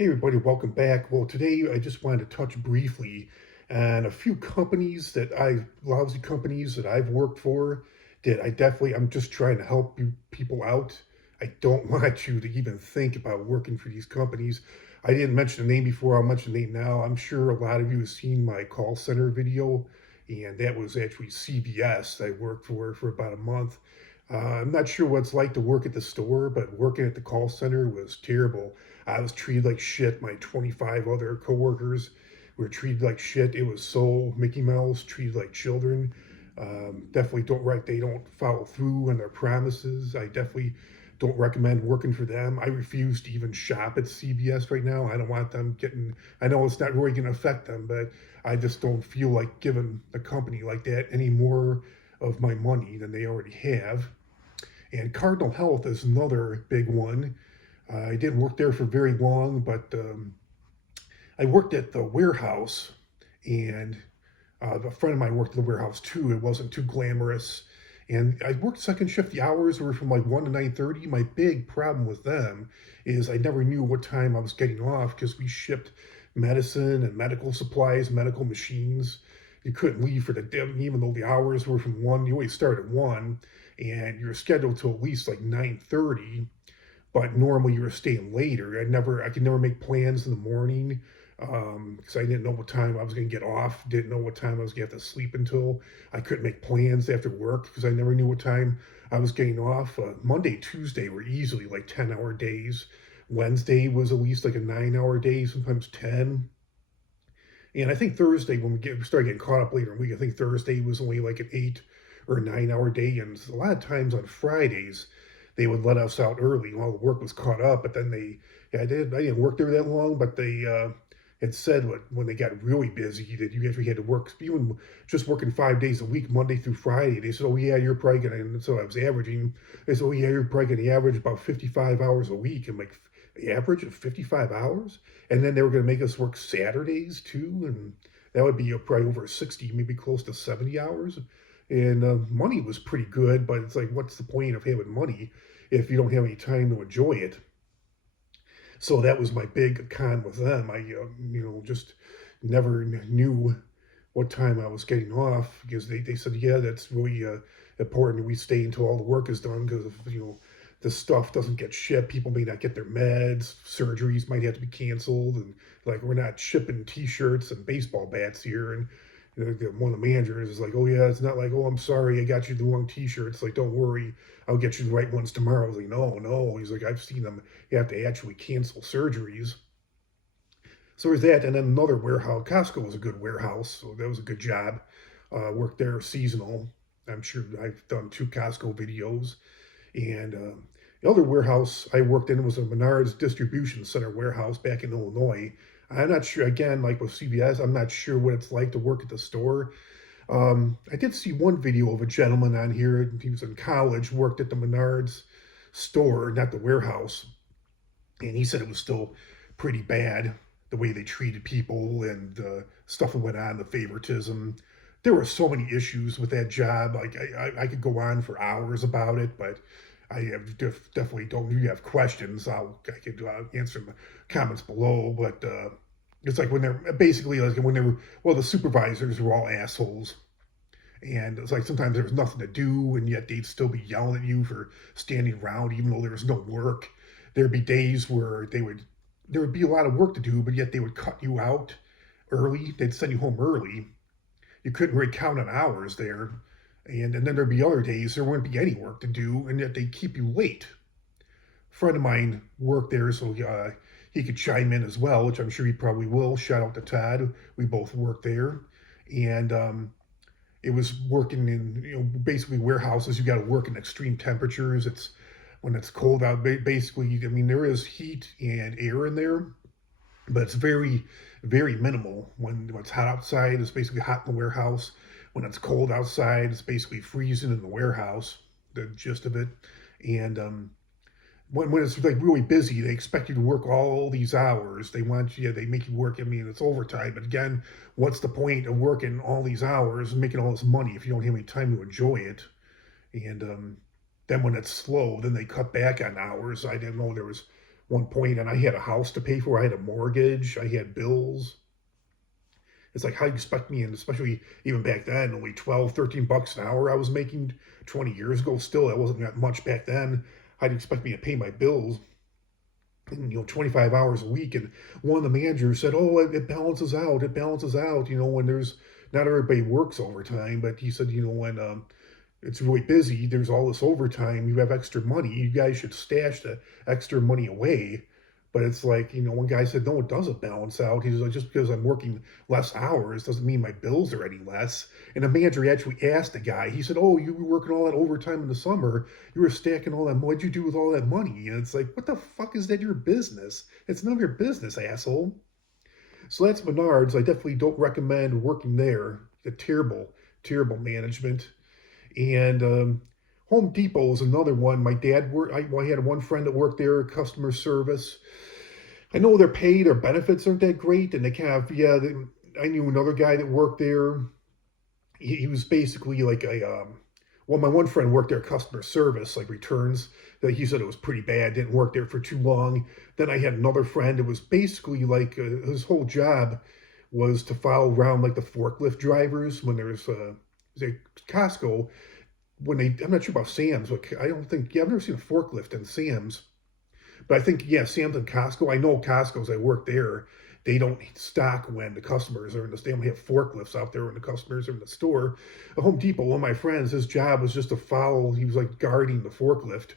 Hey everybody, welcome back. Well, today I just wanted to touch briefly on a few lousy companies that I've worked for that I'm just trying to help you people out. I don't want you to even think about working for these companies. I didn't mention the name before, I'll mention the name now. I'm sure a lot of you have seen my call center video, and that was actually CVS I worked for about a month. I'm not sure what it's like to work at the store, but working at the call center was terrible. I was treated like shit. My 25 other coworkers were treated like shit. It was so Mickey Mouse, treated like children. Definitely they don't follow through on their promises. I definitely don't recommend working for them. I refuse to even shop at CVS right now. I don't want them getting, I know it's not really going to affect them, but I just don't feel like giving a company like that any more of my money than they already have. And Cardinal Health is another big one. I didn't work there for very long, but I worked at the warehouse, and a friend of mine worked at the warehouse too. It wasn't too glamorous, and I worked second shift. The hours were from like 1 to 9:30. My big problem with them is I never knew what time I was getting off because we shipped medicine and medical supplies, medical machines. You couldn't leave for the day, even though the hours were from 1. You always start at 1, and you're scheduled till at least like 9:30, but normally you were staying later. I could never make plans in the morning because I didn't know what time I was going to get off, didn't know what time I was going to have to sleep until. I couldn't make plans after work because I never knew what time I was getting off. Monday, Tuesday were easily like 10-hour days. Wednesday was at least like a 9-hour day, sometimes 10. And I think Thursday, when we started getting caught up later in the week, I think Thursday was only like an 8 or 9 hour day. And a lot of times on Fridays, they would let us out early while the work was caught up. But then yeah, I didn't work there that long, but they had said when they got really busy that you actually had to work, even just working 5 days a week, Monday through Friday. They said, oh, yeah, you're probably going to, and so I was averaging, they said, oh, yeah, you're probably going to average about 55 hours a week. I'm like, the average of 55 hours? And then they were going to make us work Saturdays too. And that would be probably over 60, maybe close to 70 hours. And money was pretty good, but it's like, what's the point of having money if you don't have any time to enjoy it? So that was my big con with them. Just never knew what time I was getting off because they said, yeah, that's really important. We stay until all the work is done because the stuff doesn't get shipped. People may not get their meds. Surgeries might have to be canceled, and like we're not shipping T-shirts and baseball bats here. And one of the managers is like, "Oh yeah, it's not like, oh, I'm sorry, I got you the wrong T-shirt." It's like, "Don't worry, I'll get you the right ones tomorrow." I was like, "No, no." He's like, "I've seen them. You have to actually cancel surgeries." So there's that, and then another warehouse. Costco was a good warehouse, so that was a good job. Worked there seasonal. I'm sure I've done 2 Costco videos. And the other warehouse I worked in was a Menards distribution center warehouse back in Illinois. I'm not sure, again, like with CVS, I'm not sure what it's like to work at the store. I did see one video of a gentleman on here. He was in college, worked at the Menards store, not the warehouse. And he said it was still pretty bad, the way they treated people and the stuff that went on, the favoritism. There were so many issues with that job. Like I could go on for hours about it, but definitely don't. You have questions, I could answer in the comments below. But it's like when they're basically like when they were, well, the supervisors were all assholes, and it's like sometimes there was nothing to do, and yet they'd still be yelling at you for standing around, even though there was no work. There'd be days where there would be a lot of work to do, but yet they would cut you out early. They'd send you home early. You couldn't really count on hours there. And then there'd be other days there wouldn't be any work to do, and yet they'd keep you late. A friend of mine worked there, so he could chime in as well, which I'm sure he probably will. Shout out to Todd. We both worked there. And it was working in, basically warehouses. You got to work in extreme temperatures. It's when it's cold out, basically, I mean, there is heat and air in there, but it's very, very minimal. When it's hot outside, it's basically hot in the warehouse. When it's cold outside, it's basically freezing in the warehouse, the gist of it. And when it's like really busy, they expect you to work all these hours. They make you work. I mean, it's overtime. But again, what's the point of working all these hours and making all this money if you don't have any time to enjoy it? And then when it's slow, then they cut back on hours. I didn't know there was one point, and I had a house to pay for. I had a mortgage. I had bills. It's like, how do you expect me, and especially even back then, only 12, 13 bucks an hour I was making 20 years ago. Still, that wasn't that much back then. How do you expect me to pay my bills? And, 25 hours a week. And one of the managers said, oh, it balances out. It balances out, when there's not everybody works overtime. But he said, when it's really busy, there's all this overtime, you have extra money, you guys should stash the extra money away. But it's like, one guy said, no, it doesn't balance out. He's like, just because I'm working less hours doesn't mean my bills are any less. And the manager actually asked the guy, he said, oh, you were working all that overtime in the summer. You were stacking all that. What'd you do with all that money? And it's like, what the fuck is that your business? It's none of your business, asshole. So that's Menards. I definitely don't recommend working there. A terrible, terrible management. And Home Depot is another one. My dad worked. I had one friend that worked there, customer service. I know their benefits aren't that great, and they kind of I knew another guy that worked there. He was basically like my one friend worked there customer service, like returns. That he said it was pretty bad. Didn't work there for too long. Then I had another friend. It was basically like his whole job was to follow around like the forklift drivers when there's Costco, I'm not sure about Sam's, but I don't think, I've never seen a forklift in Sam's. But I think, Sam's and Costco, I know Costco's, I work there, they don't stock when the customers are in the, they don't have forklifts out there when the customers are in the store. At Home Depot, one of my friends, his job was just to follow, he was like guarding the forklift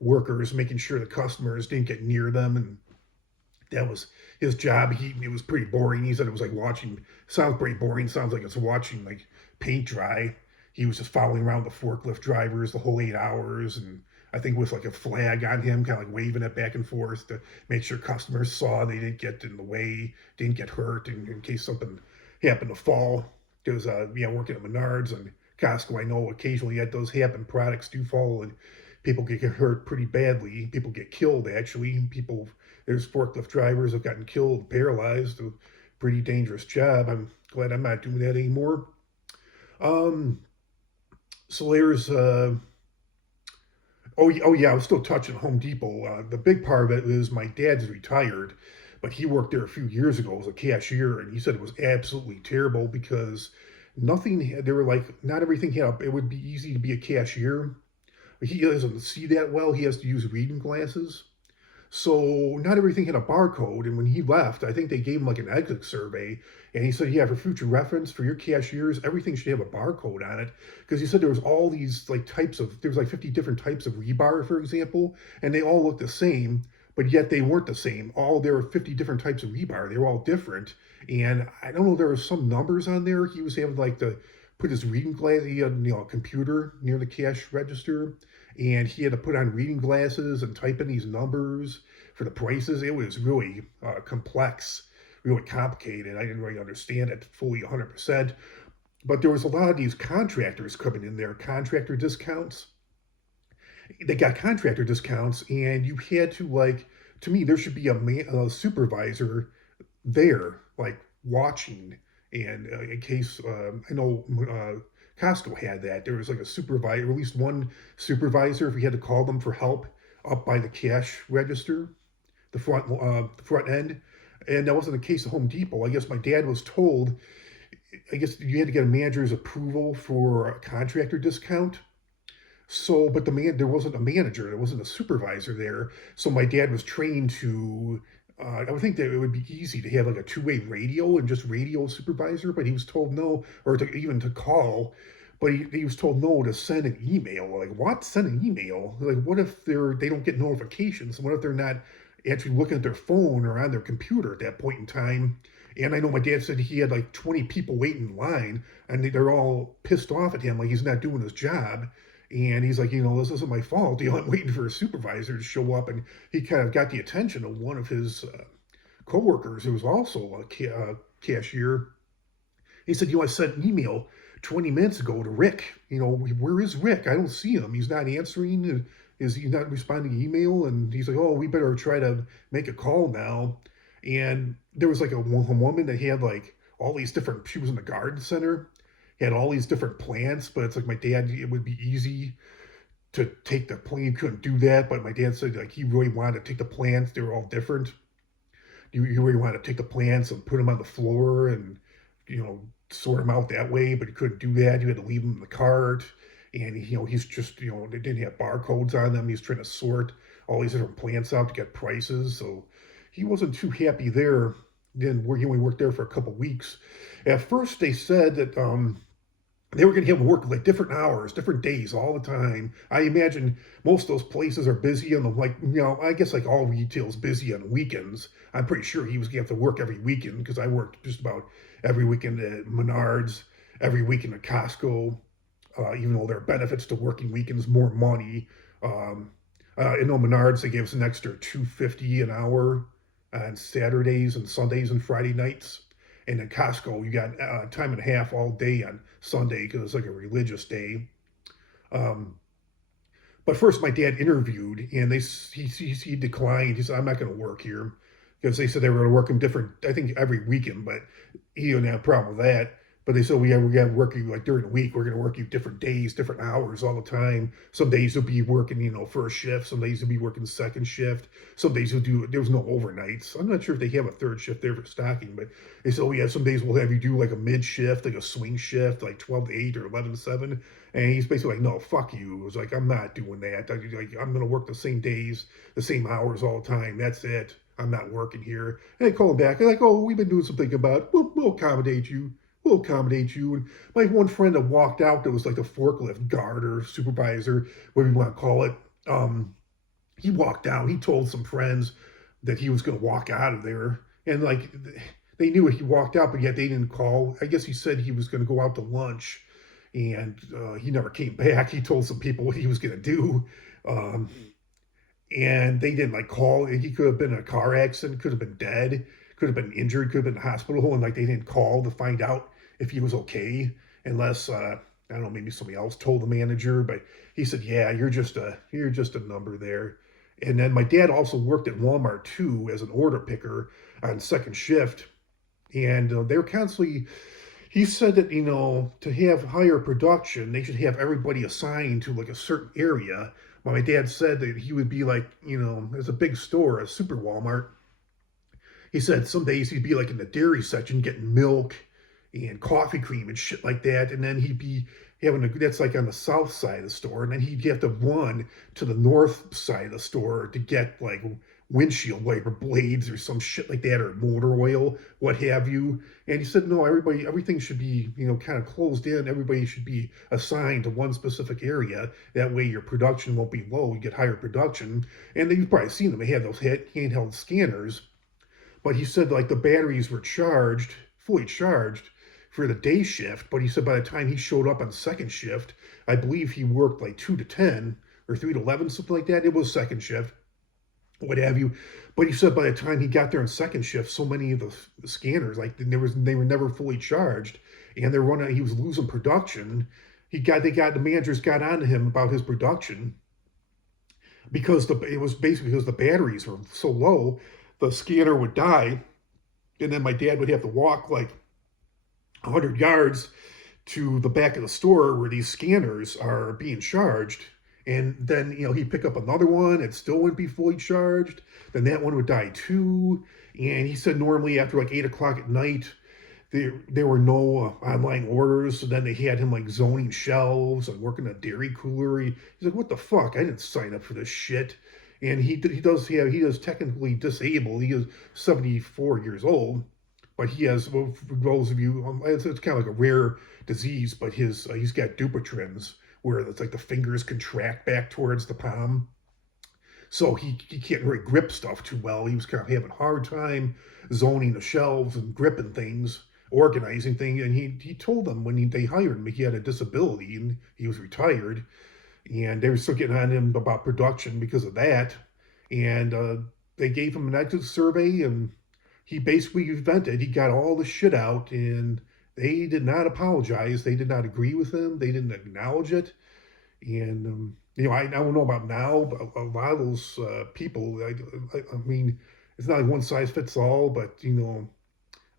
workers, making sure the customers didn't get near them. And that was his job. It was pretty boring. He said it was like sounds pretty boring. Sounds like it's watching like paint dry. He was just following around the forklift drivers the whole 8 hours, and I think with like a flag on him, kind of like waving it back and forth to make sure customers saw they didn't get in the way, didn't get hurt, in case something happened to fall. Because working at Menards and Costco, I know occasionally that does happen. Products do fall, and people get hurt pretty badly. People get killed, actually. There's forklift drivers have gotten killed, paralyzed. A pretty dangerous job. I'm glad I'm not doing that anymore. Um, so there's oh yeah, I was still touching Home Depot. The big part of it is my dad's retired, but he worked there a few years ago as a cashier, and he said it was absolutely terrible because they were like, not everything it would be easy to be a cashier. He doesn't see that well. He has to use reading glasses. So not everything had a barcode. And when he left, I think they gave him like an exit survey. And he said, yeah, for future reference, for your cashiers, everything should have a barcode on it. Because he said there was all these like there's like 50 different types of rebar, for example, and they all looked the same, but yet they weren't the same. There were 50 different types of rebar. They were all different. And I don't know, there were some numbers on there. He was having like to put his reading glass, he had a computer near the cash register, and he had to put on reading glasses and type in these numbers for the prices. It was really complex, really complicated. I didn't really understand it fully 100%. But there was a lot of these contractors coming in there, contractor discounts. They got contractor discounts, and you had to to me, there should be a supervisor there, like watching. And in case, I know Costco had that. There was like a supervisor, at least one supervisor, if we had to call them for help, up by the cash register, the front end. And that wasn't the case at Home Depot. I guess my dad was told, I guess you had to get a manager's approval for a contractor discount. So, but there wasn't a manager, there wasn't a supervisor there. So my dad was trained to, I would think that it would be easy to have like a two-way radio and just radio supervisor, but he was told no, or even to call. But he was told no to send an email. Like, what? Send an email? Like, what if they don't get notifications? What if they're not actually looking at their phone or on their computer at that point in time? And I know my dad said he had like 20 people waiting in line, and they're all pissed off at him, like he's not doing his job. And he's like, this isn't my fault. I'm waiting for a supervisor to show up. And he kind of got the attention of one of his coworkers who was also a cashier. He said, I sent an email 20 minutes ago to Rick. Where is Rick? I don't see him. He's not answering. Is he not responding to email? And he's like, oh, we better try to make a call now. And there was like a woman that had like all these different, she was in the garden center, had all these different plants, but it's like my dad, it would be easy to take the plane. He couldn't do that, but my dad said like he really wanted to take the plants. They were all different. You really wanted to take the plants and put them on the floor and sort them out that way, but he couldn't do that. You had to leave them in the cart, and he's just they didn't have barcodes on them. He's trying to sort all these different plants out to get prices, so he wasn't too happy there. Then he only worked there for a couple weeks. At first, they said that they were going to have him work like different hours, different days, all the time. I imagine most of those places are busy on the I guess like all retail's busy on weekends. I'm pretty sure he was going to have to work every weekend because I worked just about every weekend at Menards, every weekend at Costco. Even though there are benefits to working weekends, more money. I know Menards, they gave us an extra $2.50 an hour on Saturdays and Sundays and Friday nights. And in Costco, you got time and a half all day on Sunday because it's like a religious day. Um, but first, my dad interviewed, and he declined. He said, "I'm not going to work here," because they said they were going to work him different. I think every weekend, but he didn't have a problem with that. But they said we got to work you like during the week. We're going to work you different days, different hours all the time. Some days you'll be working, first shift. Some days you'll be working second shift. Some days you'll do. There was no overnights. I'm not sure if they have a third shift there for stocking, but they said, oh yeah, some days we'll have you do like a mid shift, like a swing shift, like 12 to 8 or 11 to 7. And he's basically like, no, fuck you. It was like, I'm not doing that. I'm going to work the same days, the same hours all the time. That's it. I'm not working here. And they call him back. They're like, oh, we've been doing something about it. We'll accommodate you. We'll accommodate you. And my one friend that walked out that was like the forklift guard or supervisor, whatever you want to call it, he walked out. He told some friends that he was going to walk out of there. And like they knew he walked out, but yet they didn't call. I guess he said he was going to go out to lunch, and he never came back. He told some people what he was going to do. Um, and they didn't like call. He could have been in a car accident, could have been dead, could have been injured, could have been in the hospital, and like they didn't call to find out if he was okay, unless I don't know, maybe somebody else told the manager. But he said, "Yeah, you're just a number there." And then my dad also worked at Walmart too as an order picker on second shift, and they're constantly. He said that to have higher production, they should have everybody assigned to like a certain area. My dad said that he would be like, there's a big store, a super Walmart. He said some days he'd be like in the dairy section getting milk and coffee cream and shit like that, and then he'd be that's like on the south side of the store, and then he'd have to run to the north side of the store to get like windshield wiper blades or some shit like that, or motor oil, what have you. And he said, no, everything should be, kind of closed in. Everybody should be assigned to one specific area. That way your production won't be low. You get higher production. And you've probably seen them. They have those handheld scanners. But he said like the batteries were fully charged for the day shift. But he said by the time he showed up on second shift, I believe he worked like 2 to 10 or 3 to 11, something like that. It was second shift, what have you. But he said by the time he got there in second shift, so many of the scanners, like they were never fully charged, and they're running. He was losing production. The managers got on to him about his production because it was basically because the batteries were so low, the scanner would die, and then my dad would have to walk like 100 yards to the back of the store where these scanners are being charged. And then, he'd pick up another one. It still wouldn't be fully charged. Then that one would die too. And he said normally after like 8 o'clock at night, there were no online orders. So then they had him like zoning shelves and working a dairy cooler. He's like, what the fuck? I didn't sign up for this shit. And he does technically disabled. He is 74 years old. But he has, well, for those of you, it's kind of like a rare disease, but he's got Dupuytren's, where it's like the fingers contract back towards the palm. So he can't really grip stuff too well. He was kind of having a hard time zoning the shelves and gripping things, organizing things. And he told them when they hired him, he had a disability and he was retired. And they were still getting on him about production because of that. And they gave him an exit survey, and he basically vented. He got all the shit out, and they did not apologize. They did not agree with him. They didn't acknowledge it. And, I don't know about now, but a lot of those people, I mean, it's not like one size fits all, but,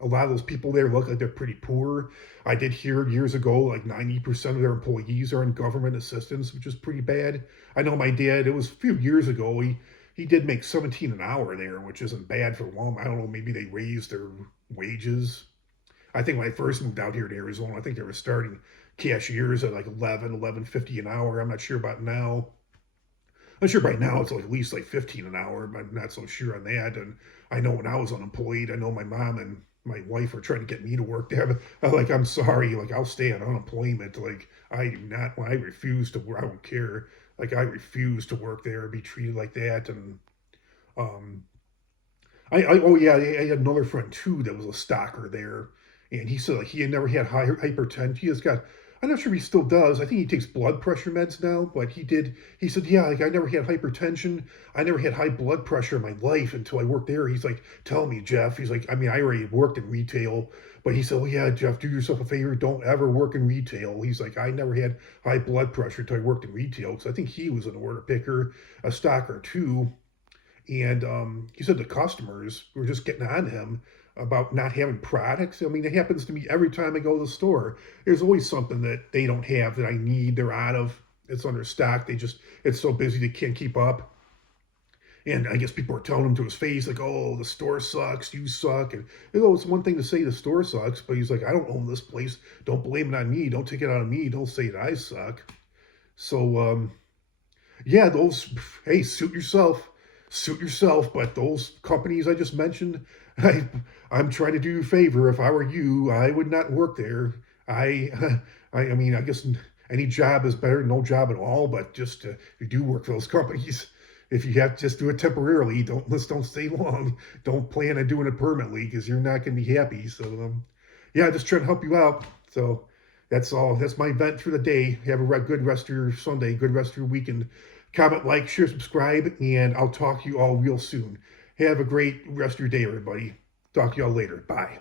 A lot of those people there look like they're pretty poor. I did hear years ago, like 90% of their employees are in government assistance, which is pretty bad. I know my dad, it was a few years ago, he did make 17 an hour there, which isn't bad for Walmart. I don't know, maybe they raised their wages. I think when I first moved out here to Arizona, I think they were starting cashiers at like 11.50 an hour. I'm not sure about now. I'm sure by now it's like at least like 15 an hour, but I'm not so sure on that. And I know when I was unemployed, I know my mom and my wife were trying to get me to work there. But I'm like, I'm sorry, like I'll stay on unemployment. Like I do not, I refuse to work. I don't care. Like I refuse to work there and be treated like that. And um, oh yeah, I had another friend too that was a stalker there, and he said like he had never had hypertension. He has got, I'm not sure if he still does. I think he takes blood pressure meds now, but he did. He said, yeah, like I never had hypertension. I never had high blood pressure in my life until I worked there. He's like, tell me, Jeff. He's like, I mean, I already worked in retail, but he said, well, yeah, Jeff, do yourself a favor. Don't ever work in retail. He's like, I never had high blood pressure until I worked in retail because I think he was an order picker, a stalker too. And he said the customers were just getting on him about not having products. I mean, it happens to me every time I go to the store. There's always something that they don't have that I need. They're out of. It's under stock. It's so busy they can't keep up. And I guess people are telling him to his face, like, oh, the store sucks, you suck. And it's one thing to say the store sucks, but he's like, I don't own this place. Don't blame it on me. Don't take it out of me. Don't say that I suck. So, yeah, hey, suit yourself. But those companies I just mentioned, I'm trying to do you a favor. If I were you, I would not work there. I, I mean, I guess any job is better than no job at all. But just if you do work for those companies, if you have to just do it temporarily, don't stay long. Don't plan on doing it permanently because you're not going to be happy. So, yeah, just trying to help you out. So that's all. That's my event for the day. Have a good rest of your Sunday, good rest of your weekend. Comment, like, share, subscribe, and I'll talk to you all real soon. Have a great rest of your day, everybody. Talk to you all later. Bye.